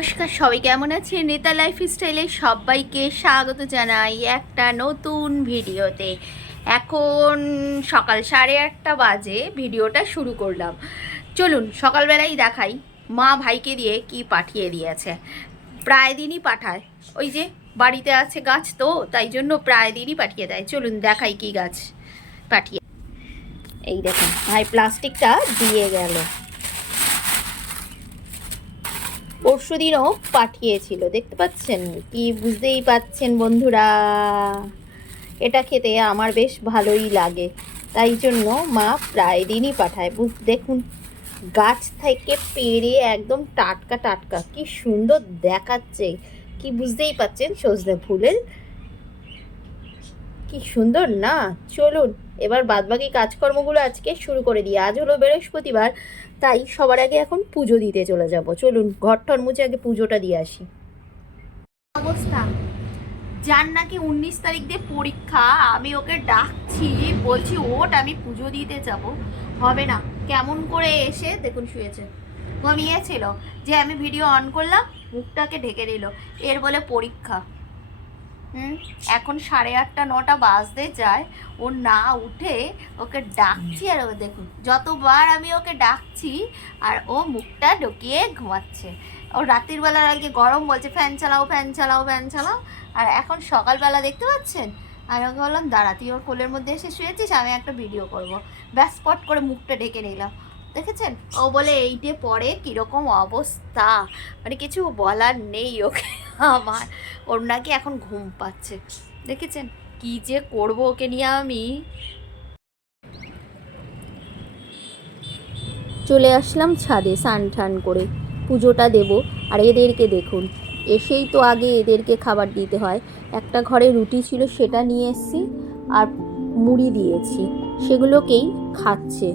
নমস্কার, সবাই কেমন আছে নেতা লাইফ স্টাইলে সবাইকে স্বাগত জানাই একটা নতুন ভিডিওতে। এখন সকাল সাড়ে আটটা বাজে, ভিডিওটা শুরু করলাম। চলুন সকালবেলাই দেখাই মা ভাইকে দিয়ে কি পাঠিয়ে দিয়েছে। প্রায় দিনই পাঠায়। ওই যে বাড়িতে আছে গাছ তো, তাই জন্য প্রায় দিনই পাঠিয়ে দেয়। চলুন, দেখাই কি গাছ পাঠিয়ে এই দেখুন, ভাই প্লাস্টিকটা দিয়ে গেল। পরশু দিনও পাঠিয়েছিল। দেখতে পাচ্ছেন? কি বুঝতেই পাচ্ছেন বন্ধুরা? এটা খেতে আমার বেশ ভালোই লাগে। তাই জন্য মা প্রায় দিনই পাঠায়। বুঝ, দেখুন, গাছ থেকে পেরে একদম টাটকা টাটকা। কি সুন্দর দেখাচ্ছে। কি বুঝতেই পাচ্ছেন? সজনে ফুলের কি সুন্দর, না? চলুন, এবার বাদবাকি কাজকর্মগুলো আজকে শুরু করে দিই। আজ হলো বৃহস্পতিবার, তাই সবার আগে এখন পুজো দিতে চলে যাব। চলুন ঘর টর মুছে আগে পুজোটা দিয়ে আসি। অবস্থা। যার নাকি উনিশ তারিখ দিয়ে পরীক্ষা, আমি ওকে ডাকছি, বলছি ওট আমি পুজো দিতে যাব। হবে না। কেমন করে এসে, দেখুন, শুয়েছে। ঘুমিয়েছিল। যে আমি ভিডিও অন করলাম, মুখটাকে ঢেকে দিল। এর বলে পরীক্ষা। হুম? এখন সাড়ে আটটা, নটা বাজতে যায়। ও না উঠে ওকে ডাকছি আর ও দেখুন, যতবার আমি ওকে ডাকছি আর ও মুখটা ঢুকিয়ে ঘুমাচ্ছে। ও রাত্রির বেলার আগে গরম বলছে, ফ্যান চালাও ফ্যান চালাও ফ্যান চালাও। আর এখন সকালবেলা দেখতে পাচ্ছেন? আমি ওকে বললাম, দাঁড়া, তুই ওর কোলের মধ্যে এসে শুয়েছিস, আমি একটা ভিডিও করব। ব্যাস করে মুখটা ঢেকে নিলাম। দেখেছেন? ও বলে, এইটে পরে কীরকম অবস্থা? মানে কিছু বলার নেই ওকে। আমার। ওর নাকি এখন ঘুম পাচ্ছে। দেখেছেন? কি যে করব ওকে নিয়ে আমি? চলে আসলাম ছাদে স্নান টান করে। পুজোটা দেব। আর এদেরকে দেখুন। এসেই তো আগে এদেরকে খাবার দিতে হয়। একটা ঘরে রুটি ছিল, সেটা নিয়ে এসেছি। আর মুড়ি দিয়েছি। সেগুলোকেই খাচ্ছে।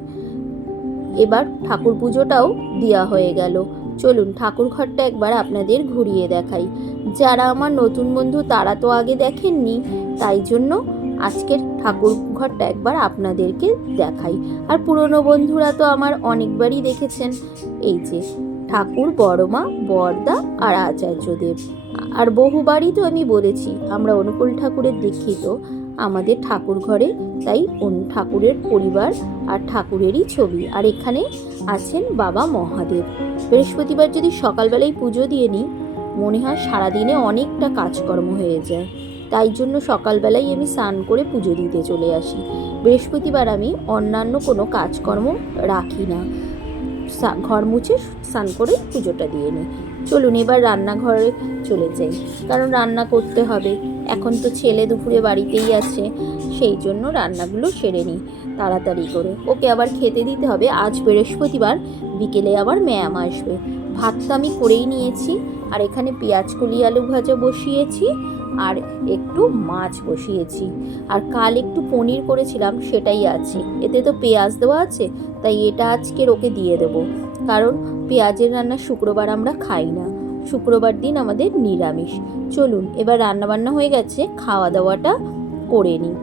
এবার ঠাকুর পুজোটাও দেওয়া হয়ে গেল। চলুন ঠাকুর ঘরটা একবার আপনাদের ঘুরিয়ে দেখাই। যারা আমার নতুন বন্ধু তারা তো আগে দেখেননি। তাই জন্য আজকের ঠাকুর ঘরটা একবার আপনাদেরকে দেখাই। আর পুরনো বন্ধুরা তো আমার অনেকবারই দেখেছেন। এই যে ঠাকুর, বড়মা, বরদা আর আচার্যদেব। আর বহুবারই তো আমি বলেছি, আমরা অনুকূল ঠাকুরের দীক্ষিত। আমাদের ঠাকুর ঘরে তাই ঠাকুরের পরিবার আর ঠাকুরেরই ছবি। আর এখানে আছেন বাবা মহাদেব। বৃহস্পতিবার যদি সকালবেলায় পুজো দিয়ে নিই মনে হয় সারাদিনে অনেকটা কাজকর্ম হয়ে যায়। তাই জন্য সকালবেলায় আমি স্নান করে পুজো দিতে চলে আসি। বৃহস্পতিবার আমি অন্যান্য কোনো কাজকর্ম রাখি না। ঘর মুছে স্নান করে পুজোটা দিয়ে নিই। চলুন, এবার রান্নাঘরে চলে যাই। কারণ রান্না করতে হবে। এখন তো ছেলে দুপুরে বাড়িতেই আছে, সেই জন্য রান্নাগুলো সেরে নিই। তাড়াতাড়ি করে। ওকে আবার খেতে দিতে হবে। আজ বৃহস্পতিবার, বিকেলে আবার ম্যাম আসবে। ভাতটা আমি করেই নিয়েছি। আর এখানে পেঁয়াজ কলি আলু ভাজা বসিয়েছি আর একটু মাছ বসিয়েছি। আর কাল একটু পনির করেছিলাম, সেটাই আছে। এতে তো পেঁয়াজ দেওয়া আছে, তাই এটা আজকের ওকে দিয়ে দেবো। কারণ পেঁয়াজের রান্না শুক্রবার আমরা খাই না। শুক্রবার দিন আমাদের নিরামিষ। চলুন, এবার রান্নাবান্না হয়ে গেছে, খাওয়া দাওয়াটা করে নিই।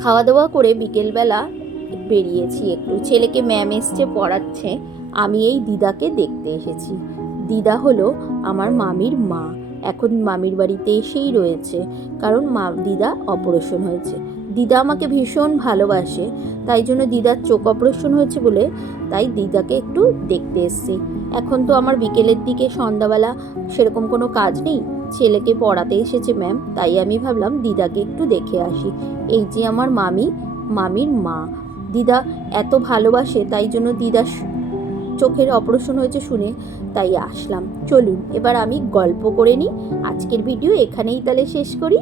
খাওয়া দাওয়া করে বিকেলবেলা বেরিয়েছি একটু। ছেলেকে ম্যাম এসছে পড়াচ্ছে। আমি এই দিদাকে দেখতে এসেছি। দিদা হলো আমার মামির মা। এখন মামির বাড়িতে এসেই রয়েছে। কারণ মা, দিদা অপারেশন হয়েছে। দিদা আমাকে ভীষণ ভালোবাসে। তাই জন্য দিদার চোখ অপারেশন হয়েছে বলে তাই দিদাকে একটু দেখতে এসছি। এখন তো আমার বিকেলের দিকে সন্ধ্যাবেলা সেরকম কোনো কাজ নেই। ছেলেকে পড়াতে এসেছে ম্যাম তাই আমি ভাবলাম দিদাকে একটু দেখে আসি। এই যে আমার মামি, মামির মা। দিদা এত ভালোবাসে, তাই জন্য দিদা চোখের অপারেশন হয়েছে শুনে তাই আসলাম। চলুন, এবার আমি গল্প করে নিই। আজকের ভিডিও এখানেই তাহলে শেষ করি।